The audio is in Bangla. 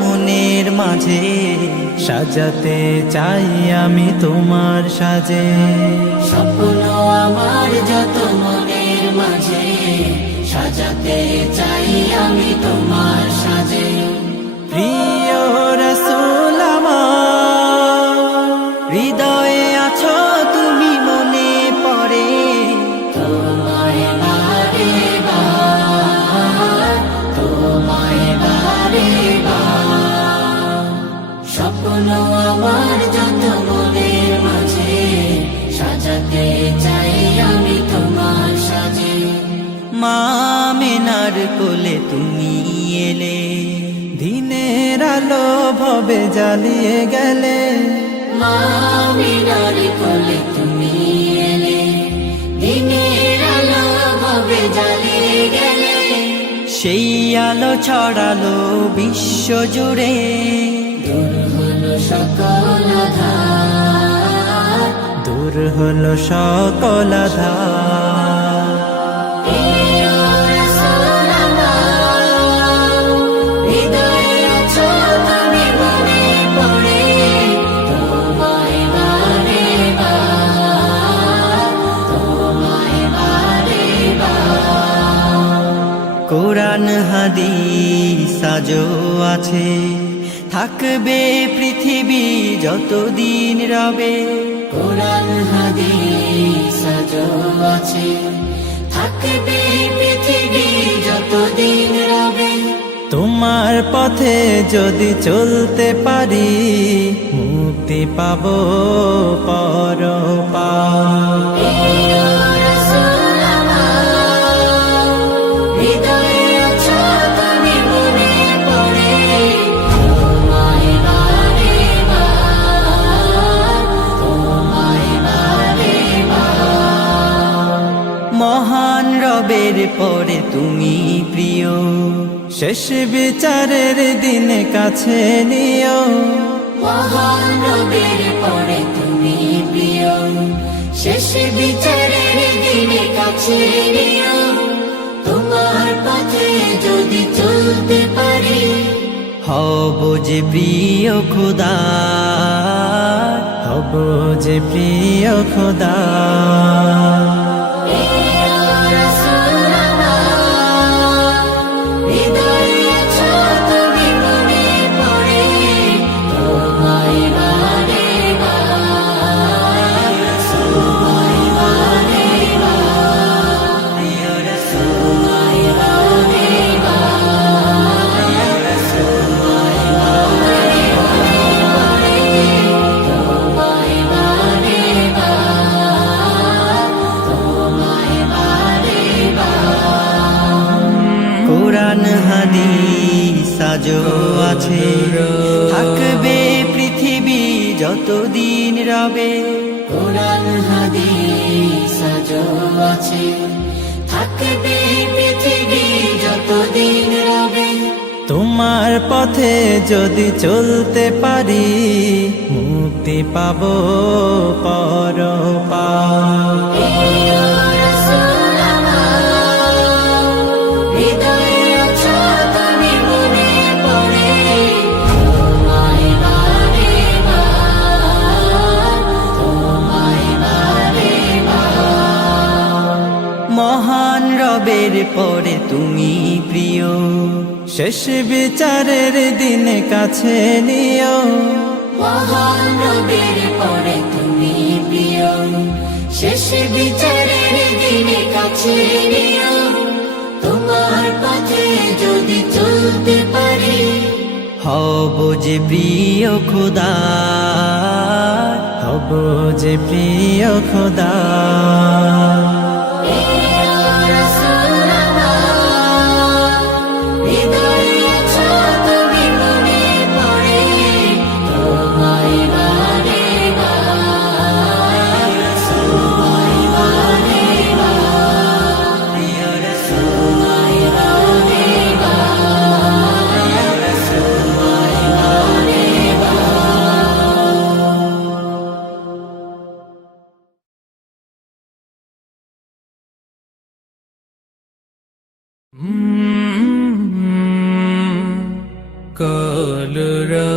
মনের মাঝে সাজাতে চাই আমি তোমার সাজে। স্বপ্ন আমার যত মনের মাঝে সাজাতে চাই আমি তোমার সাজে। প্রিয় রাসূল আমার, হৃদয়ে আছো তুমি, মনে পড়ে তোমায় বারে বার, তোমায় বারে বার। স্বপ্ন আমার যত মনের মাঝে সাজাতে চাই আমি তোমার সাজে। মা আমিনার কোলে তুমি এলে, দিনের আলো ভবে জ্বালিয়ে গেলে। মা আমিনার কোলে তুমি এলে, দিনের আলো ভবে জ্বালিয়ে গেলে। সেই আলো ছড়ালো বিশ্ব জুড়ে, দূর হলো সকল আঁধার, দূর হলো সকল আঁধার। প্রিয় রাসূল আমার, হৃদয়ে আছো তুমি, মনে পড়ে তোমায় বারে বার, তোমায় বারে বার। কোরআন হাদিস আজও আছে, থাকবে পৃথিবী যতদিন রবে। কোরআন হাদিস আজও আছে, থাকবে পৃথিবী যতদিন রবে। তোমার পথে যদি চলতে পারি, মুক্তি পাবো পরপার। প্রিয় রাসূল আমার, হৃদয়ে আছো তুমি, মনে পড়ে তোমায় বারে বার, তোমায় বারে বার। মহান রবের পরে তুমি প্রিয়, শেষ বিচারের দিনে কাছে নিও। মহান রবের পরে তুমি প্রিয়, শেষ বিচারের দিনে কাছে নিও। তোমার পথে যদি চলতে পারি, হব যে প্রিয় খোদা, হব যে প্রিয় খোদা। প্রিয় রাসূল আমার, হৃদয়ে আছো তুমি, মনে পড়ে তোমায় বারে বার, তোমায় বারে বার। প্রিয় রাসূল, তোমায় বারে বার, তোমায় বারে বার, তোমায় বারে বার, তোমায় বারে বার। কোরআন হাদিস আজও আছে, থাকবে পৃথিবী যতদিন রবে। কোরআন হাদিস আজও আছে, থাকবে পৃথিবী যতদিন রবে। তোমার পথে যদি চলতে পারি, মুক্তি পাবো পরপার। প্রিয় রাসূল আমার, হৃদয়ে আছো তুমি, মনে পড়ে তোমায় বারে বার, তোমায় বারে বার। মহান রবের পরে তুমি প্রিয়, শেষ বিচারের দিনে কাছে নিও। মহান রবের পরে তুমি প্রিয়, শেষ বিচারের দিনে কাছে নিও। তোমার পথে যদি চলতে পারি, হব যে প্রিয় খোদা, হব যে প্রিয় খোদা। প্রিয় রাসূল আমার, হৃদয়ে আছো তুমি, মনে পড়ে তোমায় বারে বার, তোমায় বারে বার। প্রিয় রাসূল, তোমায় বারে বার, তোমায় বারে কলরা